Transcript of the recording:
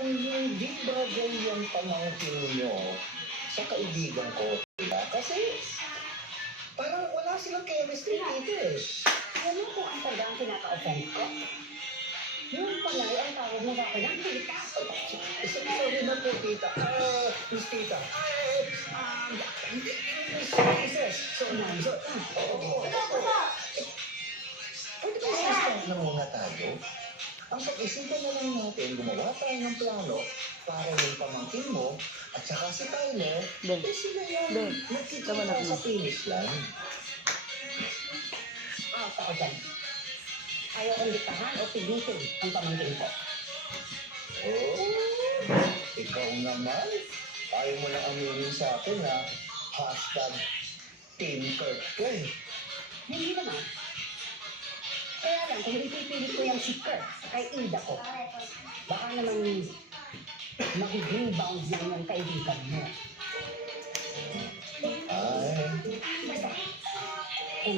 Parang hindi bagay yung pamangkin nyo sa kaibigan ko, diba? Kasi parang wala silang chemistry dito eh. Alam mo kung ang talagang pinaka-offend ko? Yung pala, ang tawag mo sa akin ng tita. Sorry na po, tita. Miss Tita. Miss Mrs. Sorry, sir. Pwede ba i-start na muna tayo? Ang pag-isipan na lang natin, gumawa tayo ng plano para yung pamangkin mo at saka si Tyler, eh sila yung nagkikita sa finish line. Ako dyan. Ayaw kong ditahan o pigitin ang pamangkin ko. Oh, ikaw naman. Ayaw mo na aminin sa akin na #Team Kurt ka eh. Hindi naman. Kaya lang, kung ipipilit ko yung si Kurt kay Ida ko, baka naman mag-rebound lang yung kaibigan mo.